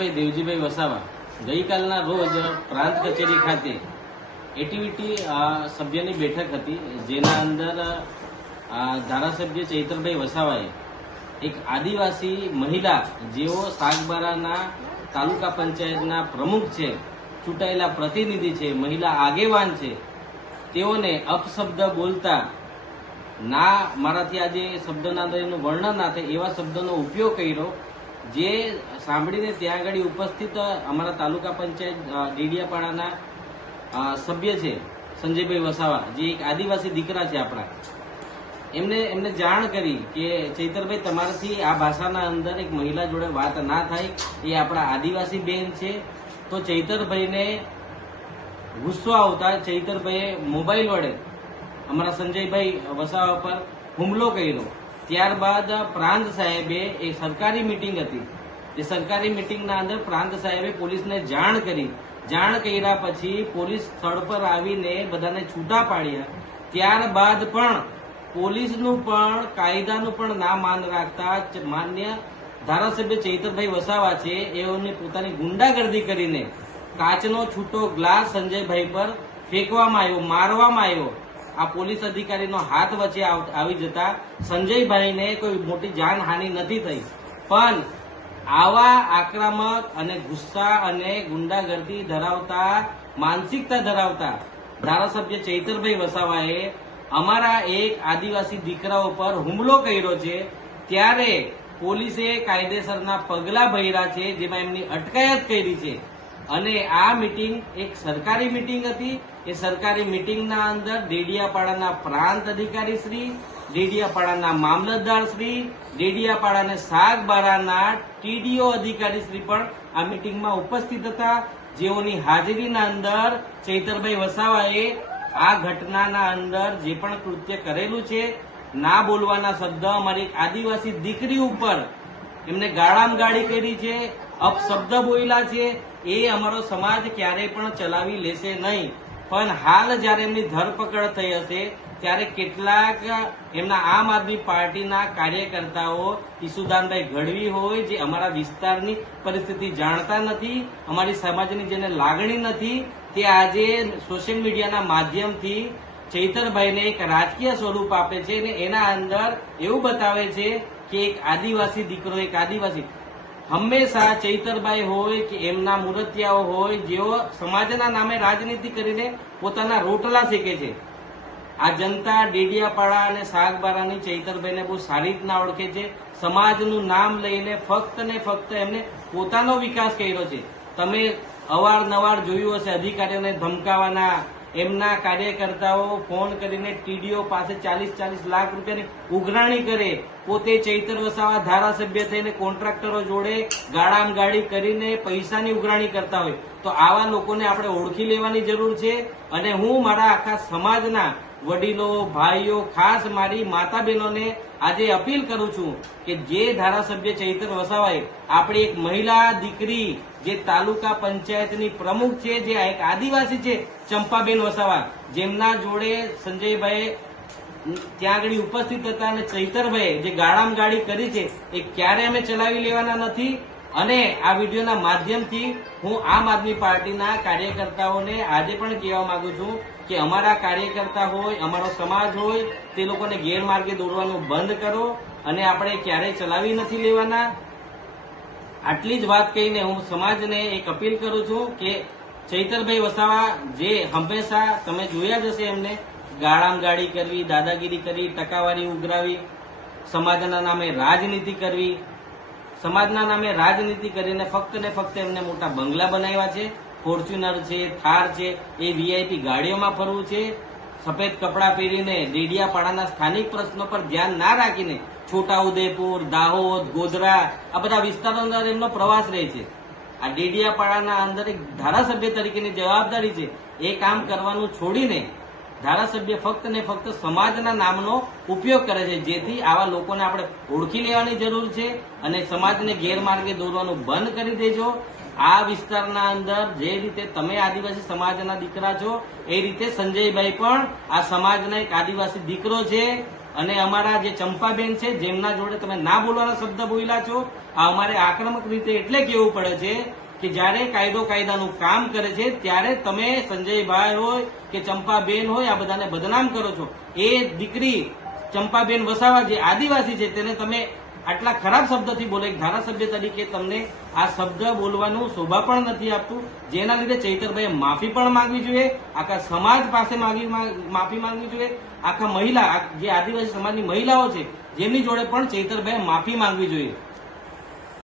દેવજીભાઈ વસાવા ગઈકાલના રોજ પ્રાંત કચેરી ખાતે એટીવીટી સભ્યની બેઠક હતી, જેના અંદર ધારાસભ્ય ચૈતરભાઈ વસાવાએ એક આદિવાસી મહિલા જેઓ સાગબારાના તાલુકા પંચાયતના પ્રમુખ છે, ચૂંટાયેલા પ્રતિનિધિ છે, મહિલા આગેવાન છે, તેઓને અપશબ્દ બોલતા ના મારાથી આજે શબ્દના એનું વર્ણન ના થાય એવા શબ્દનો ઉપયોગ કર્યો, જે સાંભળીને ત્યાં આગળ ઉપસ્થિત અમારા તાલુકા પંચાયત ડેડિયાપાડાના સભ્ય છે સંજયભાઈ વસાવા, જે એક આદિવાસી દીકરા છે આપણા, એમને જાણ કરી કે ચૈતરભાઈ તમારાથી આ ભાષાના અંદર એક મહિલા જોડે વાત ના થાય, એ આપણા આદિવાસી બેન છે. તો ચૈતરભાઈને ગુસ્સો આવતા ચૈતરભાઈએ મોબાઈલ વડે અમારા સંજયભાઈ વસાવા પર હુમલો કર્યો. ત્યારબાદ પ્રાંત સાહેબે એક સરકારી મિટિંગ હતી, તે સરકારી મિટિંગના અંદર પ્રાંત સાહેબે પોલીસને જાણ કરી. જાણ કર્યા પછી પોલીસ સ્થળ પર આવીને બધાને છૂટા પાડ્યા. ત્યારબાદ પણ પોલીસનું પણ કાયદાનું પણ ના માન રાખતા માન્ય ધારાસભ્ય ચૈતરભાઈ વસાવા છે, એઓની પોતાની ગુંડાગર્દી કરીને કાચનો છૂટો ગ્લાસ સંજયભાઈ પર ફેંકવામાં આવ્યો, મારવામાં આવ્યો. આ પોલીસ અધિકારીનો હાથ વચ્ચે આવી જતા સંજયભાઈને કોઈ મોટી જાનહાનિ નથી થઈ, પણ આવા આક્રમક અને ગુસ્સા અને ગુંડાગર્દી ધરાવતા માનસિકતા ધરાવતા ધારાસભ્ય ચૈતરભાઈ વસાવાએ અમારા એક આદિવાસી દીકરાઓ પર હુમલો કર્યો છે. ત્યારે પોલીસે કાયદેસરના પગલા ભર્યા છે, જેમાં એમની અટકાયત કરી છે. અને આ મીટિંગ એક સરકારી મીટિંગ હતી. એ સરકારી મીટિંગના અંદર ડેડિયાપાડાના પ્રાંત અધિકારી શ્રી, ડેડિયાપાડાના મામલતદાર શ્રી, ડેડિયાપાડાના સાગબારાના ટીડીઓ અધિકારી શ્રી પણ આ મીટિંગમાં ઉપસ્થિત હતા, જેઓની હાજરીના અંદર ચૈતરભાઈ વસાવાએ આ ઘટનાના અંદર જે પણ કૃત્ય કરેલું છે, ના બોલવાના શબ્દ અમારી આદિવાસી દીકરી ઉપર એમને ગાળામગાળી કરી છે, અપશબ્દ બોલ્યા છે, એ અમારો સમાજ ક્યારેય પણ ચલાવી લેશે નહીં. પણ હાલ જયારે એમની ધરપકડ થઈ હશે, ત્યારે કેટલાક એમના આમ આદમી પાર્ટીના કાર્યકર્તાઓ ઈસુદાનભાઈ ગઢવી હોય, જે અમારા વિસ્તારની પરિસ્થિતિ જાણતા નથી, અમારી સમાજની જેને લાગણી નથી, તે આજે સોશિયલ મીડિયાના માધ્યમથી ચૈતરભાઈને એક રાજકીય સ્વરૂપ આપે છે અને એના અંદર એવું બતાવે છે કે એક આદિવાસી દીકરો, એક આદિવાસી હંમેશા ચૈતરભાઈ હોય કે એમના મૂર્તિયાઓ હોય, જેઓ સમાજના નામે રાજનીતિ કરીને પોતાના રોટલા શેકે છે. આ જનતા ડેડિયાપાડા અને સાગબારાની ચૈતરભાઈને બહુ સારી રીતના ઓળખે છે. સમાજનું નામ લઈને ફક્ત ને ફક્ત એમને પોતાનો વિકાસ કર્યો છે. તમે અવારનવાર જોયું હશે અધિકારીઓને ધમકાવાના, એમના કાર્યકર્તાઓ ફોન કરીને ટીડીઓ પાસે 40-40 લાખ રૂપિયાની ઉઘરાણી કરે, પોતે ચૈતર વસાવા ધારાસભ્ય થઈને કોન્ટ્રાક્ટરો જોડે ગાળામગાળી કરીને પૈસાની ઉઘરાણી કરતા હોય. તો આવા લોકોને આપણે ઓળખી લેવાની જરૂર છે. અને હું મારા આખા સમાજના વડીલો, ભાઈઓ, ખાસ મારી માતા બહેનોને આજે અપીલ કરું છું કે જે ધારાસભ્ય ચૈતર વસાવાએ આપણી એક મહિલા દીકરી, જે તાલુકા પંચાયતની પ્રમુખ છે, જે એક આદિવાસી છે, ચંપાબેન વસાવા, જેમના જોડે સંજયભાઈ ત્યાં આગળ ઉપસ્થિત હતા અને ચૈતરભાઈએ જે ગાળામગાળી કરી છે, એ ક્યારે અમે ચલાવી લેવાના નથી. અને આ વિડીયોના માધ્યમથી હું આમ આદમી પાર્ટીના કાર્યકર્તાઓને આજે પણ કહેવા માંગુ છું કે અમારા કાર્યકર્તા હોય, અમારો સમાજ હોય, તે લોકોને ગેરમાર્ગે દોરવાનું બંધ કરો અને આપણે ક્યારેય ચલાવી નથી લેવાના. આટલી જ વાત કહીને હું સમાજને એક અપીલ કરું છું કે ચૈતરભાઈ વસાવા, જે હંમેશા તમે જોયા જ હશે એમને ગાળામગાળી કરવી, દાદાગીરી કરી, ટકાવારી ઉઘરાવી, સમાજના નામે રાજનીતિ કરવી, સમાજના નામે રાજનીતિ કરીને ફક્ત ને ફક્ત એમને મોટા બંગલા બનાવ્યા છે, ફોર્ચ્યુનર છે, થાર છે, એ વીઆઈપી ગાડીઓમાં ફરવું છે, સફેદ કપડાં પહેરીને ડેડિયાપાડાના સ્થાનિક પ્રશ્નો પર ધ્યાન ના રાખીને છોટાઉદેપુર, દાહોદ, ગોધરા આ બધા વિસ્તારો અંદર એમનો પ્રવાસ રહે છે. આ ડેડિયાપાડાના અંદર એક ધારાસભ્ય તરીકેની જવાબદારી છે, એ કામ કરવાનું છોડીને ધારાસભ્ય ફક્ત ને ફક્ત સમાજના નામનો ઉપયોગ કરે છે, જેથી આવા લોકોને આપણે ઓળખી લેવાની જરૂર છે અને સમાજને ગેરમાર્ગે દોરવાનું બંધ કરી દેજો. આ વિસ્તારના અંદર જે રીતે તમે આદિવાસી સમાજના દીકરા છો, એ રીતે સંજયભાઈ પણ આ સમાજના એક આદિવાસી દીકરો છે અને અમારા જે ચંપાબેન છે જેમના જોડે તમે ના બોલવાના શબ્દ બોલ્યા છો, આ અમારે આક્રમક રીતે એટલે કહેવું પડે છે કે જ્યારે કાયદાનું કામ કરે છે ત્યારે તમે સંજયભાઈ હોય કે ચંપાબેન હોય આ બધાને બદનામ કરો છો. એ દીકરી ચંપાબેન વસાવા જે આદિવાસી છે તેને તમે આટલા ખરાબ શબ્દથી બોલે, એક ધારાસભ્ય તરીકે તમને આ શબ્દ બોલવાનું શોભા પણ નથી આપતું, જેના લીધે ચૈતરભાઈએ માફી પણ માંગવી જોઈએ, આખા સમાજ પાસે માફી માંગવી જોઈએ, આખા મહિલા જે આદિવાસી સમાજની મહિલાઓ છે જેમની જોડે પણ ચૈતરભાઈએ માફી માંગવી જોઈએ.